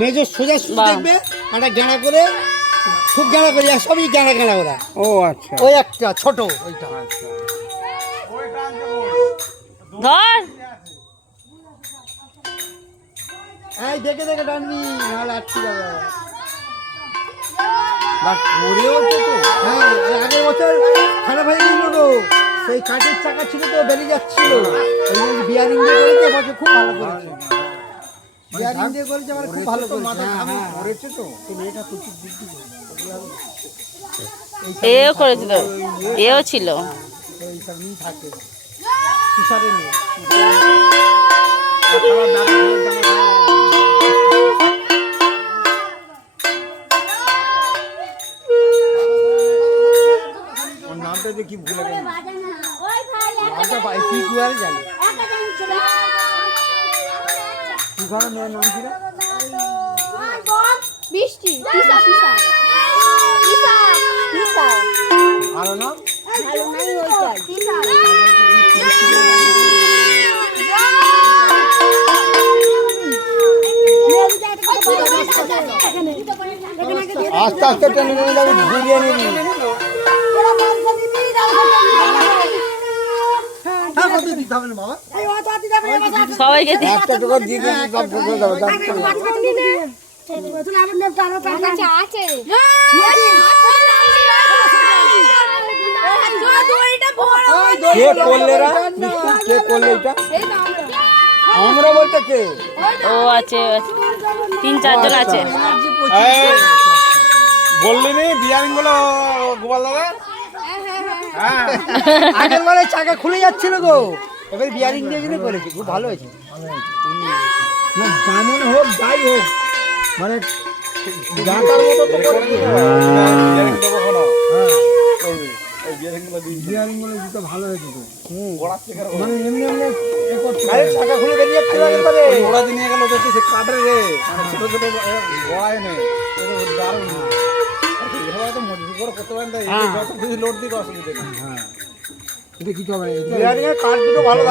Major সোজা দেখবে একটা গাঁড়া করে, খুব গাঁড়া করে, সবই গাঁড়া গাঁড়া ওরা। ও আচ্ছা, ওই একটা ছোট ওইটা। ধর এই দেখে দেখে টানবি, নাহলে আটকে যাবে। বাট ওরেও তো হ্যাঁ, আগের বছর খারাপ হয়ে গেছিল তো, সেই কাঠের চাকা ছিল তো বেরিয়ে যাচ্ছিল, বিয়ারিং দিয়ে করেছে, এবছর খুব ভালো করেছে। বিয়ারিং দিয়ে করেছে মানে খুব ভালো করেছে। হ্যাঁ করেছে তো, এটা প্রচুর বৃদ্ধি এও করেছিল, এও ছিল। এইসব নিয়ে থাকে তুষারে নিয়ে। নামটা যে কি ভুলে গেল, নামটা কি কুয়ারে জানি, কি ঘর মেয়ের নাম ছিল বৃষ্টি, তিসা তিসা তিসা তিসা, ভালো নাম। ভালো নাই ওইটাই তিসা। আস্তে আস্তে টেনে টেনে যাবি, ঘুরিয়ে নিবি। কত দিতে হবে না বাবা, সবাইকে একটা টাকা দিয়ে দিবি, সব ঢুকে যাবে। আছে কে করলে রা, কে করলে এটা? আমরা বলতে কে? ও আছে, 3-4 জন আছে। বললি নি বিয়ারিং গুলো গোপাল দাদা? হ্যাঁ, আগের বারে চাকা খুলে যাচ্ছিল গো, এবার বিয়ারিং দিয়ে কিনে করেছি, খুব ভালো হয়েছে। না যেমন হোক যাই হোক, মানে গাঁটার মতো তো করবি। বিয়ারিং দেবো কোনো। হ্যাঁ এই বিয়ারিং গুলো দিই, বিয়ারিং গুলো দিতে ভালো হয়েছে তো। গোড়ার থেকে মানে এমনি এমনি এ করছে, আরে চাকা খুলে বেরিয়ে যাচ্ছিল এবারে। গোড়া দিয়ে নিয়ে গেল তো সে কাঠের রে, মানে ছোট ছোট গোড়ায় নেই, দারুণ। এভাবে তো মজবুত করে করতে পারেন, তাই যত খুশি লোড দিকে অসুবিধা নেই। হ্যাঁ এটা কি হবে, বিয়ারিং এর কাঠ দুটো ভালো।